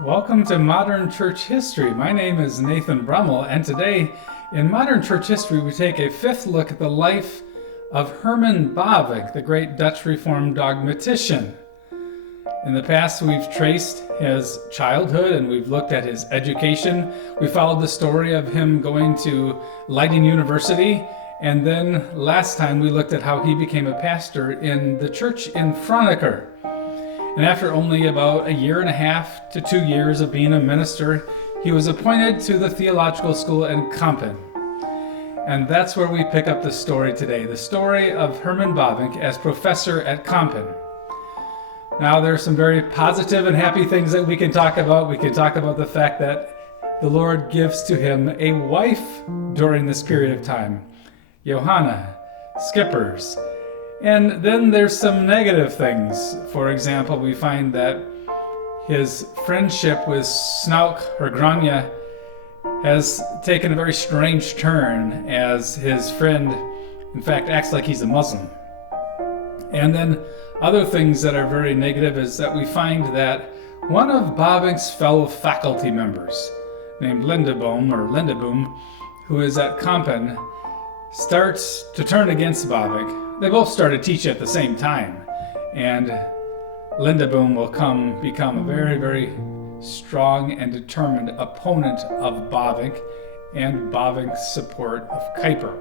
Welcome to Modern Church History. My name is Nathan Brummel, and today in Modern Church History we take a fifth look at the life of Herman Bavinck, the great Dutch Reformed dogmatician. In the past we've traced his childhood and we've looked at his education. We followed the story of him going to Leiden University, and then last time we looked at how he became a pastor in the church in Franeker. And after only about a year and a half to 2 years of being a minister, he was appointed to the theological school in Kampen. And that's where we pick up the story today, the story of Herman Bavinck as professor at Kampen. Now there's some very positive and happy things that we can talk about. We can talk about the fact that the Lord gives to him a wife during this period of time, Johanna Schippers. And then there's some negative things. For example, we find that his friendship with Snouck Hurgronje has taken a very strange turn as his friend, in fact, acts like he's a Muslim. And then other things that are very negative is that we find that one of Bavinck's fellow faculty members, named Lindeboom, who is at Kampen, starts to turn against Bavinck. They both started teaching at the same time, and Lindeboom will become a very, very strong and determined opponent of Bavinck and Bavinck's support of Kuyper.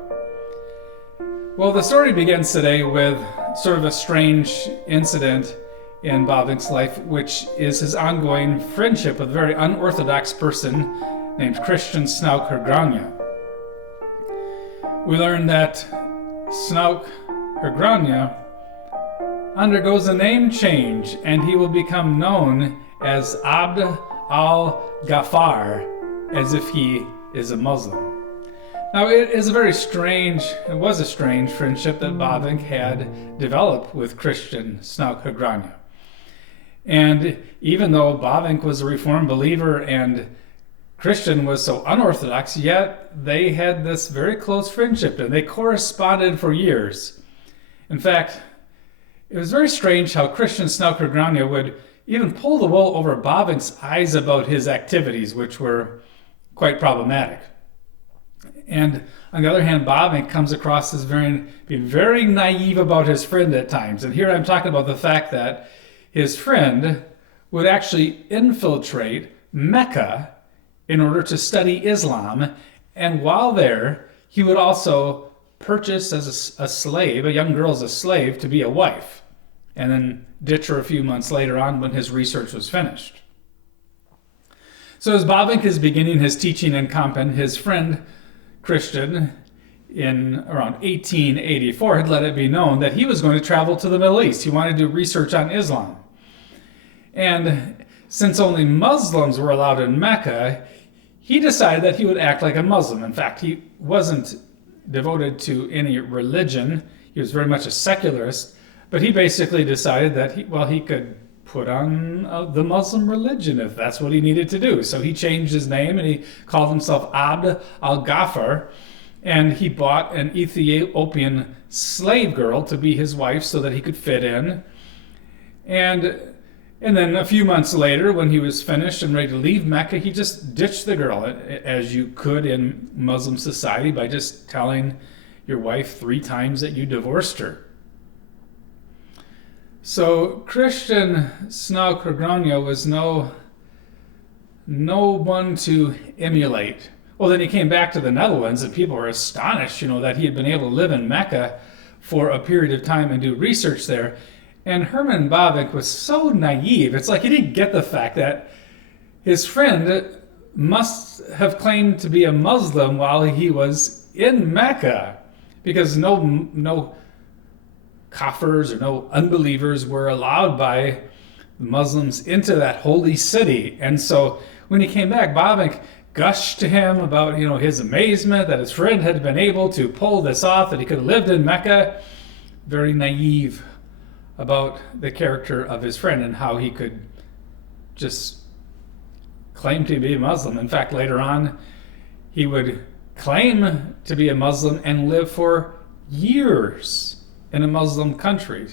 Well, the story begins today with sort of a strange incident in Bavinck's life, which is his ongoing friendship with a very unorthodox person named Christiaan Snouck Hurgronje. We learn that Snouck Hurgronje undergoes a name change, and he will become known as Abd al-Ghaffar, as if he is a Muslim. Now, it was a strange friendship that Bavinck had developed with Christiaan Snouck Hurgronje. And even though Bavinck was a Reformed believer and Christian was so unorthodox, yet they had this very close friendship and they corresponded for years. In fact, it was very strange how Christiaan Snouck Hurgronje would even pull the wool over Bavinck's eyes about his activities, which were quite problematic. And on the other hand, Bavinck comes across as being very naive about his friend at times. And here I'm talking about the fact that his friend would actually infiltrate Mecca in order to study Islam, and while there, he would also purchase as a slave, a young girl as a slave, to be a wife, and then ditch her a few months later on when his research was finished. So as Bavinck is beginning his teaching in Kampen, his friend Christian, in around 1884, had let it be known that he was going to travel to the Middle East. He wanted to do research on Islam. And since only Muslims were allowed in Mecca, he decided that he would act like a Muslim. In fact, he wasn't devoted to any religion. He was very much a secularist, but he basically decided that he could put on the Muslim religion if that's what he needed to do. So he changed his name and he called himself Abd al-Ghaffar, and he bought an Ethiopian slave girl to be his wife so that he could fit in. And then a few months later, when he was finished and ready to leave Mecca, he just ditched the girl, as you could in Muslim society, by just telling your wife 3 times that you divorced her. So Christiaan Snouck Hurgronje was no one to emulate. Well, then he came back to the Netherlands, and people were astonished, that he had been able to live in Mecca for a period of time and do research there. And Herman Bavinck was so naive. It's like he didn't get the fact that his friend must have claimed to be a Muslim while he was in Mecca, because no kafirs or no unbelievers were allowed by Muslims into that holy city. And so when he came back, Bavinck gushed to him about his amazement that his friend had been able to pull this off, that he could have lived in Mecca. Very naive about the character of his friend and how he could just claim to be a Muslim. In fact, later on, he would claim to be a Muslim and live for years in a Muslim country.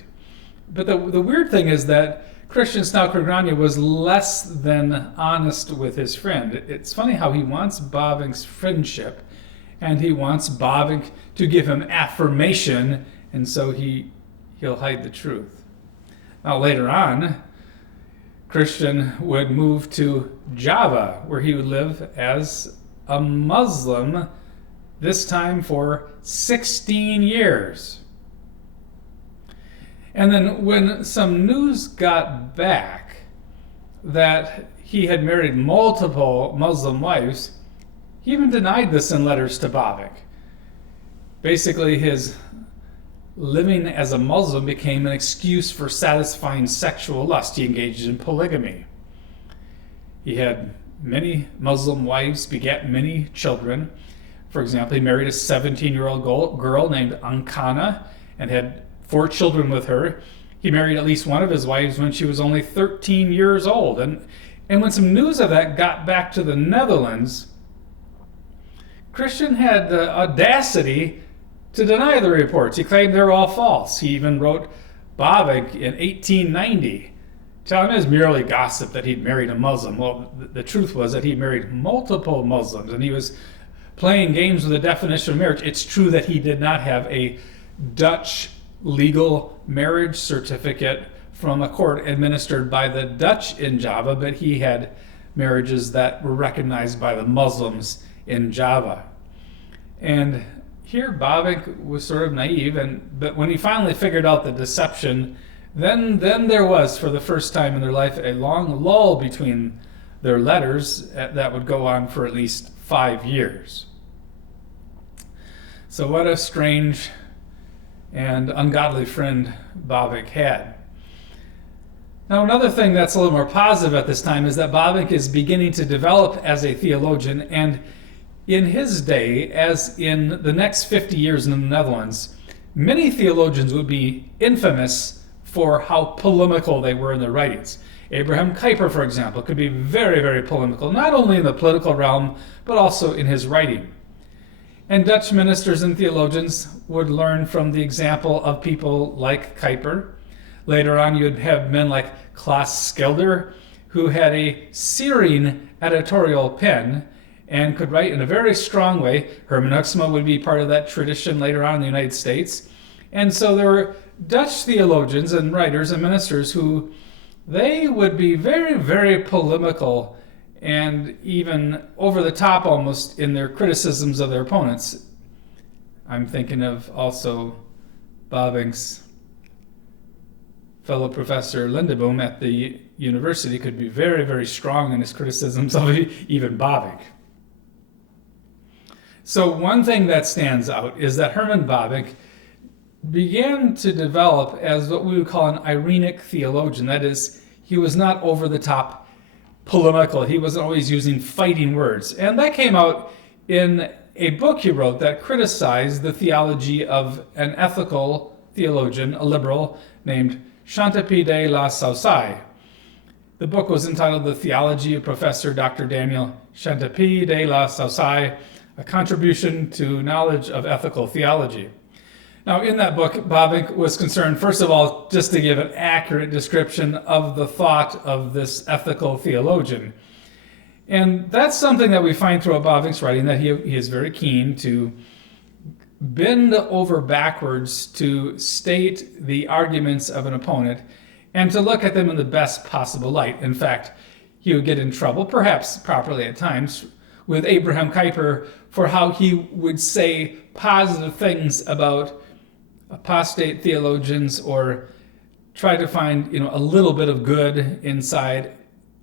But the weird thing is that Christiaan Snouck Hurgronje was less than honest with his friend. It's funny how he wants Bavinck's friendship, and he wants Bavinck to give him affirmation, and so he'll hide the truth. Now later on, Christiaan would move to Java, where he would live as a Muslim, this time for 16 years. And then when some news got back that he had married multiple Muslim wives, he even denied this in letters to Bavinck. Basically, his living as a Muslim became an excuse for satisfying sexual lust. He engaged in polygamy. He had many Muslim wives, begat many children. For example, he married a 17-year-old girl named Ankana and had 4 children with her. He married at least one of his wives when she was only 13 years old. And when some news of that got back to the Netherlands, Christiaan had the audacity to deny the reports. He claimed they were all false. He even wrote Bavinck in 1890, telling him it was merely gossip that he'd married a Muslim. Well, the truth was that he married multiple Muslims, and he was playing games with the definition of marriage. It's true that he did not have a Dutch legal marriage certificate from a court administered by the Dutch in Java, but he had marriages that were recognized by the Muslims in Java. And here Bavinck was sort of naive, but when he finally figured out the deception, then there was, for the first time in their life, a long lull between their letters that would go on for at least 5 years. So what a strange and ungodly friend Bavinck had. Now, another thing that's a little more positive at this time is that Bavinck is beginning to develop as a theologian, and in his day, as in the next 50 years in the Netherlands, many theologians would be infamous for how polemical they were in their writings. Abraham Kuyper, for example, could be very, very polemical, not only in the political realm, but also in his writing. And Dutch ministers and theologians would learn from the example of people like Kuyper. Later on, you'd have men like Klaas Schilder, who had a searing editorial pen and could write in a very strong way. Herman Bavinck would be part of that tradition later on in the United States. And so there were Dutch theologians and writers and ministers who they would be very, very polemical and even over the top almost in their criticisms of their opponents. I'm thinking of also Bavinck's fellow professor Lindeboom at the university could be very, very strong in his criticisms of even Bavinck. So one thing that stands out is that Herman Bavinck began to develop as what we would call an irenic theologian. That is, he was not over the top polemical. He wasn't always using fighting words. And that came out in a book he wrote that criticized the theology of an ethical theologian, a liberal, named Chantepie de la Saussaye. The book was entitled The Theology of Professor Dr. Daniel Chantepie de la Saussaye, A Contribution to Knowledge of Ethical Theology. Now, in that book, Bavinck was concerned, first of all, just to give an accurate description of the thought of this ethical theologian. And that's something that we find throughout Bavinck's writing, that he is very keen to bend over backwards to state the arguments of an opponent and to look at them in the best possible light. In fact, he would get in trouble, perhaps properly at times, with Abraham Kuyper for how he would say positive things about apostate theologians or try to find a little bit of good inside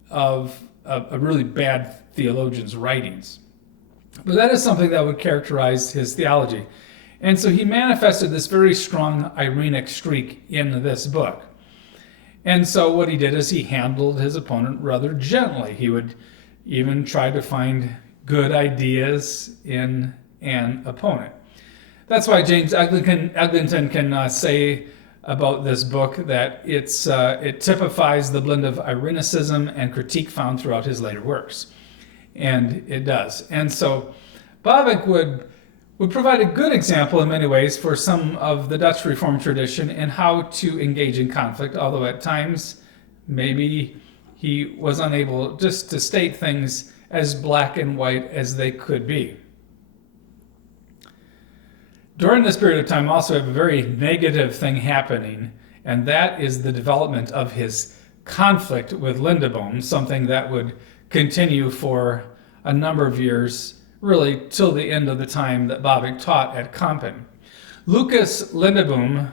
of a really bad theologian's writings. But that is something that would characterize his theology. And so he manifested this very strong irenic streak in this book. And so what he did is he handled his opponent rather gently. He would even try to find good ideas in an opponent. That's why James Eglinton can say about this book that it typifies the blend of irenicism and critique found throughout his later works. And it does. And so Bavinck would provide a good example in many ways for some of the Dutch Reformed tradition in how to engage in conflict, although at times maybe he was unable just to state things as black and white as they could be. During this period of time, also have a very negative thing happening, and that is the development of his conflict with Lindeboom, something that would continue for a number of years, really till the end of the time that Bavinck taught at Kampen. Lucas Lindeboom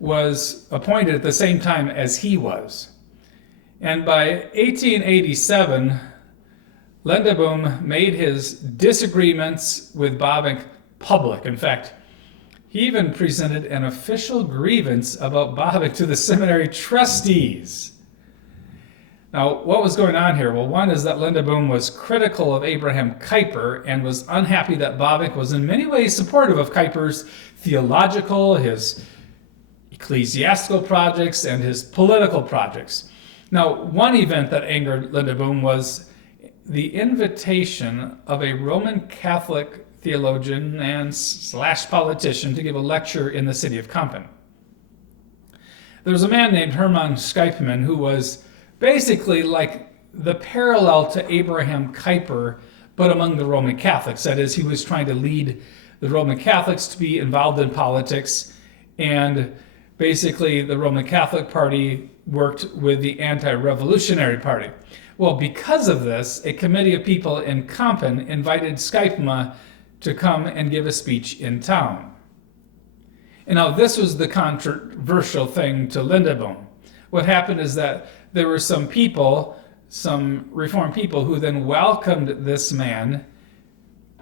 was appointed at the same time as he was. And by 1887, Lindeboom made his disagreements with Bavinck public. In fact, he even presented an official grievance about Bavinck to the seminary trustees. Now, what was going on here? Well, one is that Lindeboom was critical of Abraham Kuyper and was unhappy that Bavinck was in many ways supportive of Kuyper's theological, his ecclesiastical projects, and his political projects. Now, one event that angered Lindeboom was the invitation of a Roman Catholic theologian and / politician to give a lecture in the city of Kampen. There was a man named Herman Bavinck who was basically like the parallel to Abraham Kuyper, but among the Roman Catholics. That is, he was trying to lead the Roman Catholics to be involved in politics, and basically the Roman Catholic Party worked with the anti-revolutionary party. Well, because of this, a committee of people in Kampen invited Bavinck to come and give a speech in town. And now this was the controversial thing to Lindeboom. What happened is that there were some people, some Reformed people, who then welcomed this man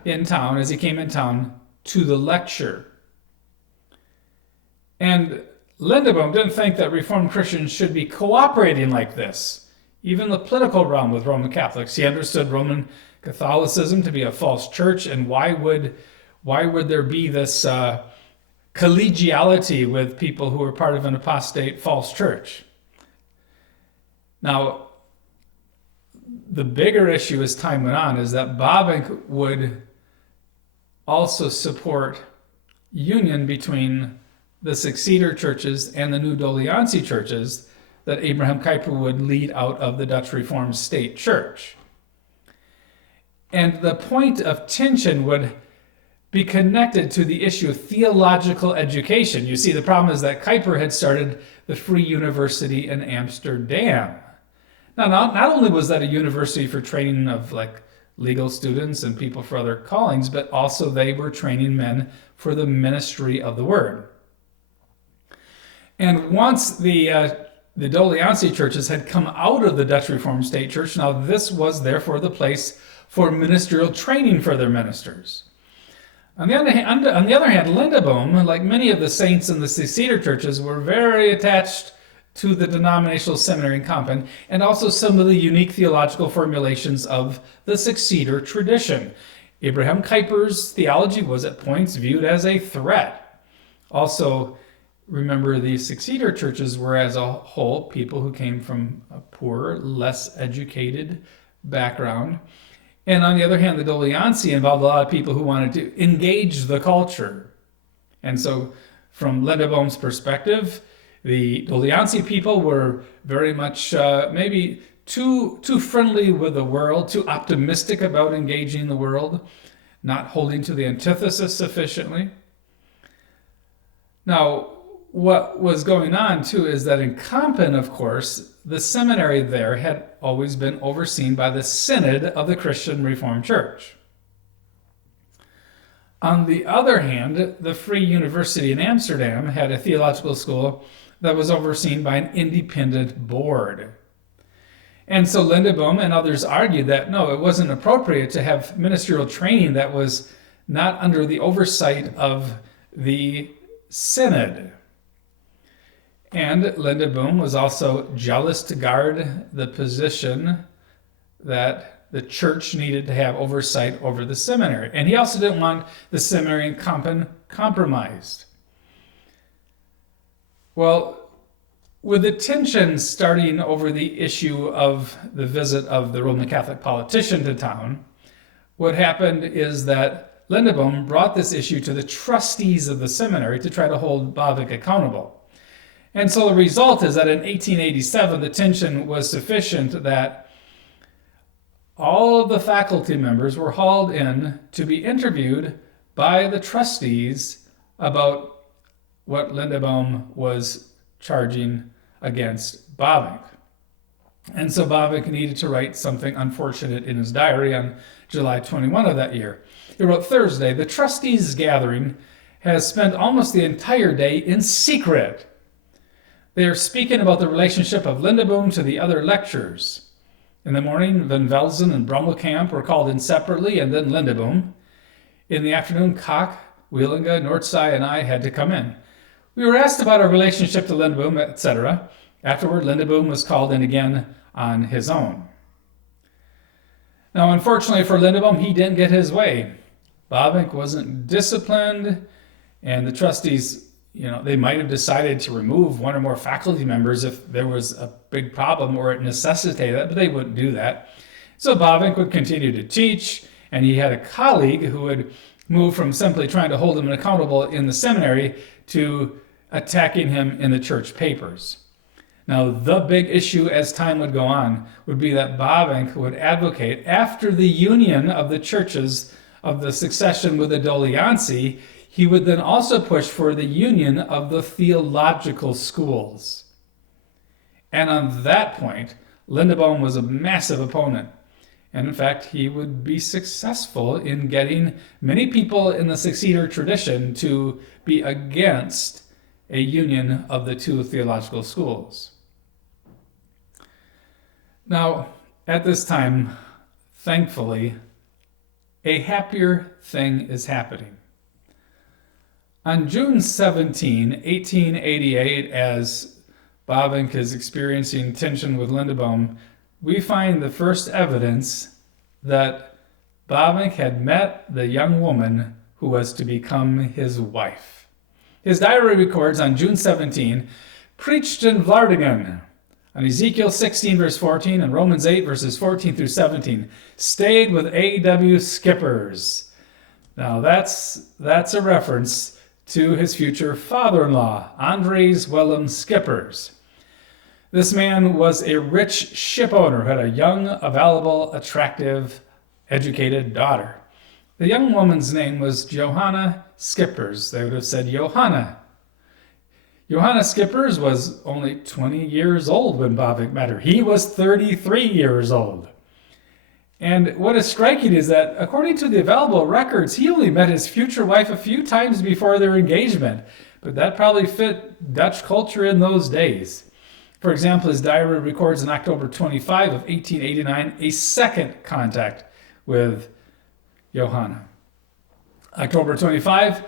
in town, as he came in town, to the lecture. And Lindeboom didn't think that Reformed Christians should be cooperating like this, even the political realm with Roman Catholics. He understood Roman Catholicism to be a false church, and why would there be this collegiality with people who were part of an apostate false church? Now, the bigger issue as time went on is that Bavinck would also support union between the successor churches and the new Doliancy churches that Abraham Kuyper would lead out of the Dutch Reformed State Church. And the point of tension would be connected to the issue of theological education. You see, the problem is that Kuyper had started the Free University in Amsterdam. Now, not only was that a university for training of like legal students and people for other callings, but also they were training men for the ministry of the word. And once the Doliancy churches had come out of the Dutch Reformed State Church, now this was therefore the place for ministerial training for their ministers. On the other hand, Lindeboom, like many of the saints in the successor churches, were very attached to the denominational seminary in Kampen, and also some of the unique theological formulations of the successor tradition. Abraham Kuyper's theology was at points viewed as a threat. Also, remember, the successor churches were as a whole people who came from a poorer, less educated background. And on the other hand, the Doliancy involved a lot of people who wanted to engage the culture. And so from Lindeboom's perspective, the Doliancy people were very much maybe too friendly with the world, too optimistic about engaging the world, not holding to the antithesis sufficiently. Now, what was going on too is that in Kampen, of course, the seminary there had always been overseen by the Synod of the Christian Reformed Church. On the other hand, the Free University in Amsterdam had a theological school that was overseen by an independent board. And so Lindeboom and others argued that no, it wasn't appropriate to have ministerial training that was not under the oversight of the Synod. And Lindeboom was also jealous to guard the position that the church needed to have oversight over the seminary. And he also didn't want the seminary in Kampen compromised. Well, with the tension starting over the issue of the visit of the Roman Catholic politician to town, what happened is that Lindeboom brought this issue to the trustees of the seminary to try to hold Bavinck accountable. And so the result is that in 1887, the tension was sufficient that all of the faculty members were hauled in to be interviewed by the trustees about what Lindeboom was charging against Bavinck. And so Bavinck needed to write something unfortunate in his diary on July 21 of that year. He wrote, "Thursday, the trustees' gathering has spent almost the entire day in secret. They are speaking about the relationship of Lindeboom to the other lecturers. In the morning, Van Velzen and Brummelkamp were called in separately, and then Lindeboom. In the afternoon, Koch, Wielinga, Nordsai, and I had to come in. We were asked about our relationship to Lindeboom, etc. Afterward, Lindeboom was called in again on his own." Now, unfortunately for Lindeboom, he didn't get his way. Bavinck wasn't disciplined, and the trustees, they might have decided to remove one or more faculty members if there was a big problem or it necessitated it, but they wouldn't do that. So Bavinck would continue to teach, and he had a colleague who would move from simply trying to hold him accountable in the seminary to attacking him in the church papers. Now, the big issue as time would go on would be that Bavinck would advocate, after the union of the churches of the succession with the Doliancy, he would then also push for the union of the theological schools. And on that point, Lindeboom was a massive opponent. And in fact, he would be successful in getting many people in the successor tradition to be against a union of the two theological schools. Now, at this time, thankfully, a happier thing is happening. On June 17, 1888, as Bavinck is experiencing tension with Lindeboom, we find the first evidence that Bavinck had met the young woman who was to become his wife. His diary records on June 17, "Preached in Vlaardingen, on Ezekiel 16, verse 14, and Romans 8, verses 14 through 17. Stayed with A.W. Schippers." Now that's a reference to his future father-in-law, Andries Willem Schippers. This man was a rich ship owner who had a young, available, attractive, educated daughter. The young woman's name was Johanna Schippers. They would have said Johanna. Johanna Schippers was only 20 years old when Bavinck met her. He was 33 years old. And what is striking is that, according to the available records, he only met his future wife a few times before their engagement. But that probably fit Dutch culture in those days. For example, his diary records on October 25 of 1889 a second contact with Johanna. October 25,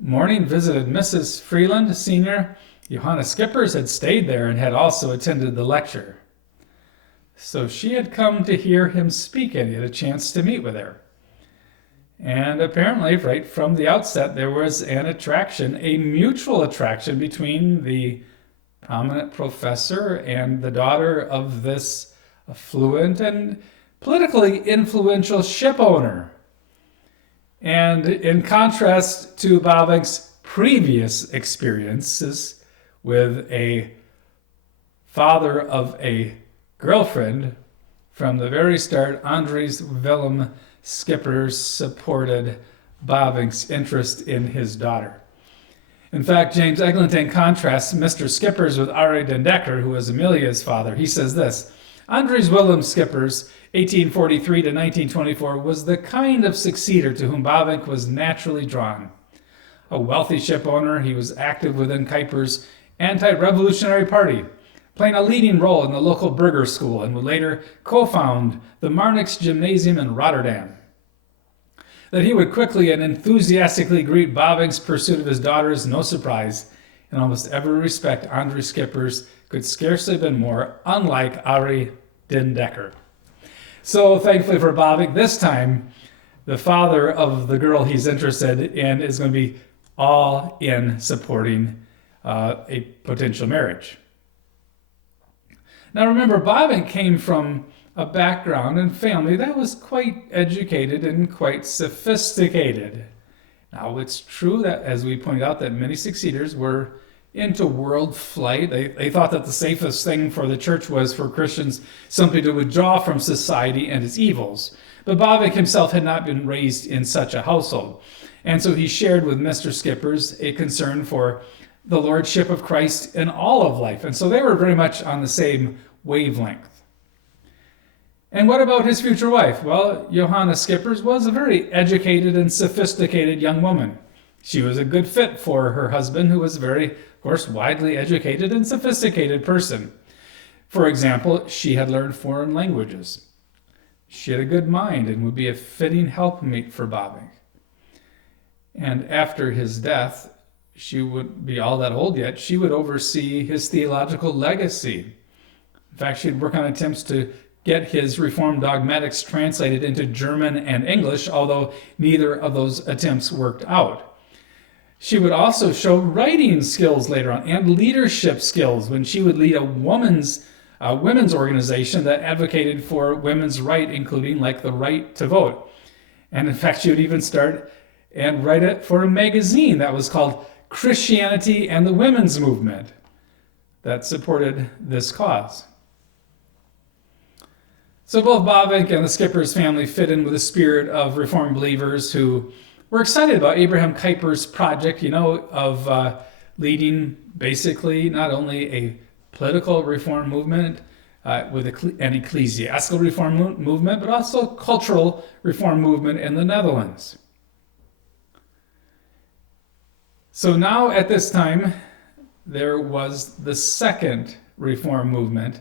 morning, visited Mrs. Freeland, Sr. Johanna Schippers had stayed there and had also attended the lecture. So she had come to hear him speak, and he had a chance to meet with her. And apparently, right from the outset, there was an attraction, a mutual attraction between the prominent professor and the daughter of this affluent and politically influential ship owner. And in contrast to Bavinck's previous experiences with a father of a girlfriend, from the very start, Andries Willem Schippers supported Bavinck's interest in his daughter. In fact, James Eglinton contrasts Mr. Schippers with Arie den Dekker, who was Amelia's father. He says this: Andries Willem Schippers, 1843 to 1924, was the kind of successor to whom Bavinck was naturally drawn. A wealthy ship owner, he was active within Kuiper's anti-revolutionary party, playing a leading role in the local burger school, and would later co-found the Marnix Gymnasium in Rotterdam. That he would quickly and enthusiastically greet Bavinck's pursuit of his daughter is no surprise. In almost every respect, Andries Schippers could scarcely have been more unlike Arie den Dekker. So thankfully for Bavinck, this time, the father of the girl he's interested in is going to be all in supporting a potential marriage. Now remember, Bavinck came from a background and family that was quite educated and quite sophisticated. Now it's true that, as we pointed out, that many succeeders were into world flight. They thought that the safest thing for the church was for Christians simply to withdraw from society and its evils. But Bavinck himself had not been raised in such a household. And so he shared with Mr. Schippers a concern for the lordship of Christ in all of life. And so they were very much on the same wavelength. And what about his future wife? Well, Johanna Schippers was a very educated and sophisticated young woman. She was a good fit for her husband, who was a very, of course, widely educated and sophisticated person. For example, she had learned foreign languages. She had a good mind and would be a fitting helpmate for Bavinck. And after his death, she wouldn't be all that old yet. She would oversee his theological legacy. In fact, she'd work on attempts to get his Reformed dogmatics translated into German and English, although neither of those attempts worked out. She would also show writing skills later on and leadership skills when she would lead a women's organization that advocated for women's right, including like the right to vote. And in fact, she would even start and write it for a magazine that was called Christianity and the Women's Movement that supported this cause. So both Bavinck and the Schippers family fit in with the spirit of Reformed believers who were excited about Abraham Kuyper's project, of leading basically not only a political reform movement with an ecclesiastical reform movement, but also a cultural reform movement in the Netherlands. So now at this time, there was the second reform movement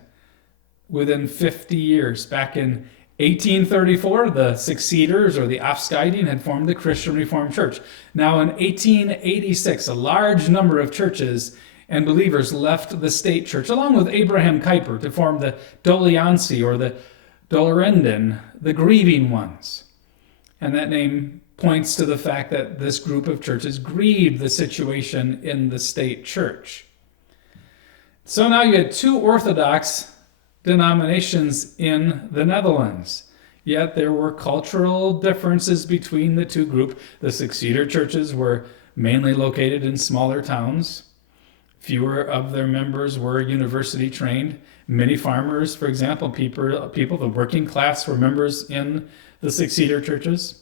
within 50 years. Back in 1834, the Succeeders, or the Afscheiding, had formed the Christian Reformed Church. Now in 1886, a large number of churches and believers left the state church, along with Abraham Kuyper, to form the Doliantie, or the Dolorenden, the grieving ones. And that name points to the fact that this group of churches grieved the situation in the state church. So now you had two Orthodox denominations in the Netherlands. Yet there were cultural differences between the two groups. The Succeeder churches were mainly located in smaller towns. Fewer of their members were university trained. Many farmers, for example, people the working class, were members in the Succeeder churches.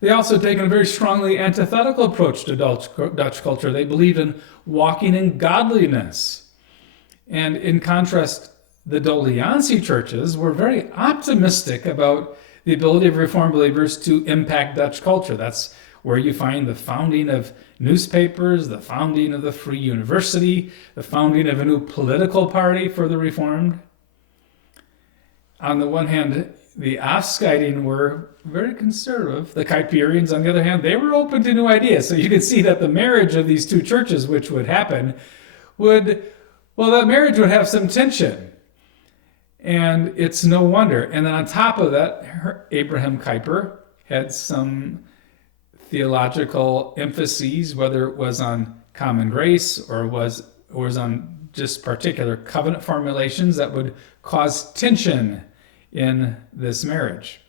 They also taken a very strongly antithetical approach to Dutch culture. They believed in walking in godliness. And in contrast, the Doliantie churches were very optimistic about the ability of Reformed believers to impact Dutch culture. That's where you find the founding of newspapers, the founding of the Free University, the founding of a new political party for the Reformed. On the one hand, the Afscheiding were very conservative. The Kuyperians, on the other hand, they were open to new ideas. So you could see that the marriage of these two churches, which would happen, that marriage would have some tension. And it's no wonder. And then on top of that, Abraham Kuyper had some theological emphases, whether it was on common grace or was on just particular covenant formulations that would cause tension in this marriage.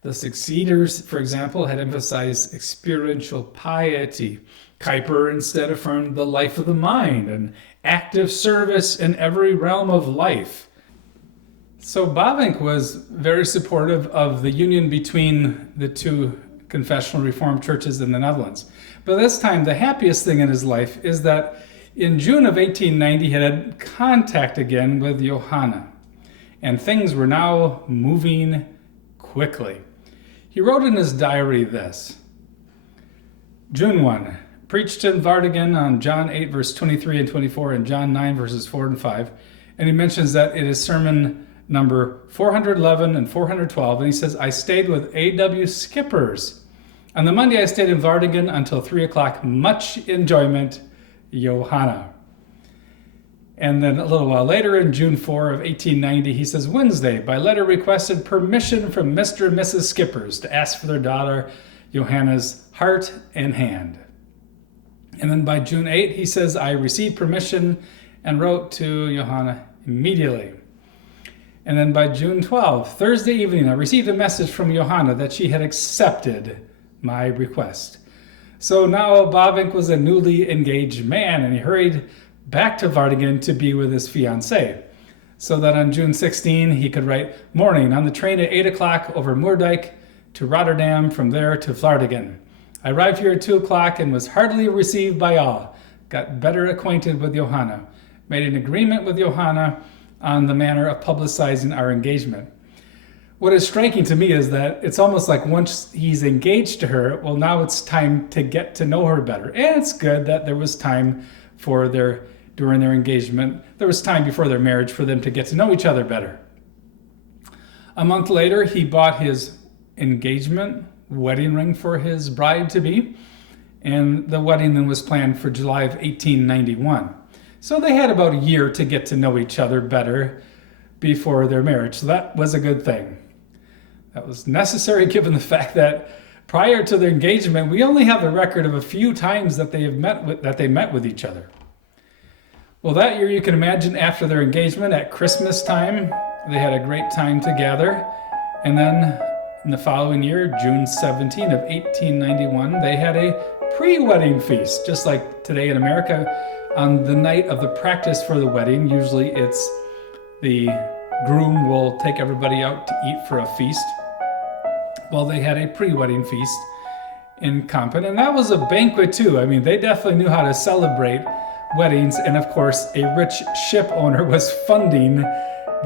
The Succeeders, for example, had emphasized experiential piety. Kuyper instead affirmed the life of the mind and active service in every realm of life. So Bavinck was very supportive of the union between the two confessional Reformed churches in the Netherlands. But this time, the happiest thing in his life is that in June of 1890, he had contact again with Johanna, and things were now moving quickly. He wrote in his diary this: June 1, preached in Waardingen on John 8, verse 23 and 24, and John 9, verses 4 and 5. And he mentions that it is sermon number 411 and 412. And he says, I stayed with A.W. Schippers. On the Monday, I stayed in Waardingen until 3 o'clock. Much enjoyment, Johanna. And then a little while later, in June 4 of 1890, he says, Wednesday, by letter requested permission from Mr. and Mrs. Schippers to ask for their daughter, Johanna's heart and hand. And then by June 8, he says, I received permission and wrote to Johanna immediately. And then by June 12, Thursday evening, I received a message from Johanna that she had accepted my request. So now Bavinck was a newly engaged man, and he hurried back to Vlaardingen to be with his fiancée, so that on June 16 he could write, "Morning, on the train at 8 o'clock over Moerdijk to Rotterdam, from there to Vlaardingen. I arrived here at 2 o'clock and was heartily received by all. Got better acquainted with Johanna. Made an agreement with Johanna on the manner of publicizing our engagement." What is striking to me is that it's almost like once he's engaged to her, well, now it's time to get to know her better. And it's good that there was time during their engagement, there was time before their marriage for them to get to know each other better. A month later, he bought his engagement wedding ring for his bride-to-be, and the wedding then was planned for July of 1891. So they had about a year to get to know each other better before their marriage, so that was a good thing. That was necessary given the fact that prior to their engagement, we only have a record of a few times that they met with each other. Well, that year, you can imagine, after their engagement at Christmas time, they had a great time together. And then in the following year, June 17 of 1891, they had a pre-wedding feast, just like today in America. On the night of the practice for the wedding, usually it's the groom will take everybody out to eat for a feast. Well, they had a pre-wedding feast in Kampen, and that was a banquet too. I mean, they definitely knew how to celebrate weddings, and of course, a rich ship owner was funding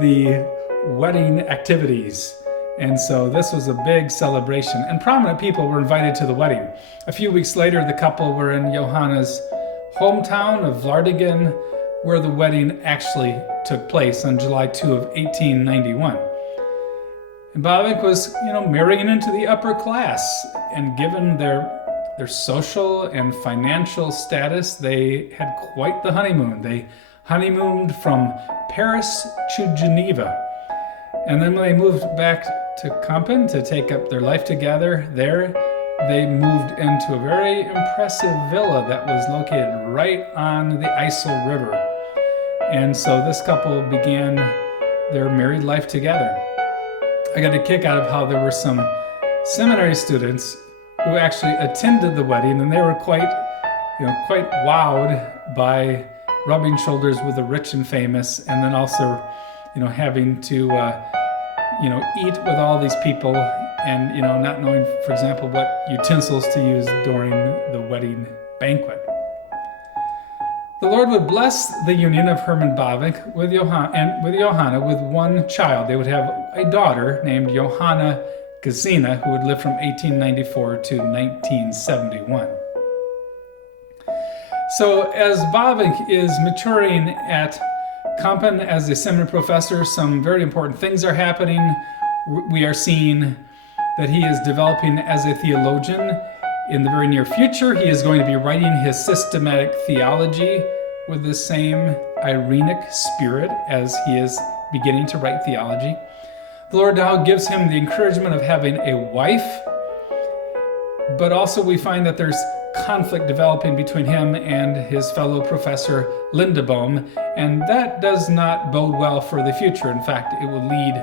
the wedding activities. And so this was a big celebration, and prominent people were invited to the wedding. A few weeks later, the couple were in Johanna's hometown of Vlaardingen, where the wedding actually took place on July 2 of 1891. And Bavinck was, marrying into the upper class, and given their social and financial status, they had quite the honeymoon. They honeymooned from Paris to Geneva. And then when they moved back to Kampen to take up their life together there, they moved into a very impressive villa that was located right on the IJssel River. And so this couple began their married life together. I got a kick out of how there were some seminary students who actually attended the wedding, and they were quite wowed by rubbing shoulders with the rich and famous, and then also, having to, eat with all these people, and not knowing, for example, what utensils to use during the wedding banquet. The Lord would bless the union of Herman Bavinck with Johanna with one child. They would have a daughter named Johanna Gesine, who would live from 1894 to 1971. So as Bavinck is maturing at Kampen as a seminary professor, some very important things are happening. We are seeing that he is developing as a theologian. In the very near future, he is going to be writing his systematic theology with the same irenic spirit as he is beginning to write theology. The Lord now gives him the encouragement of having a wife, but also we find that there's conflict developing between him and his fellow professor Lindeboom, and that does not bode well for the future. In fact, it will lead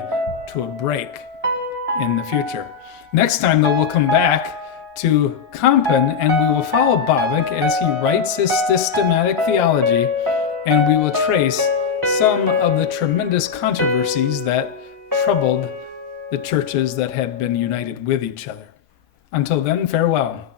to a break in the future. Next time, though, we'll come back to Kampen, and we will follow Bavinck as he writes his systematic theology, and we will trace some of the tremendous controversies that troubled the churches that had been united with each other. Until then, farewell.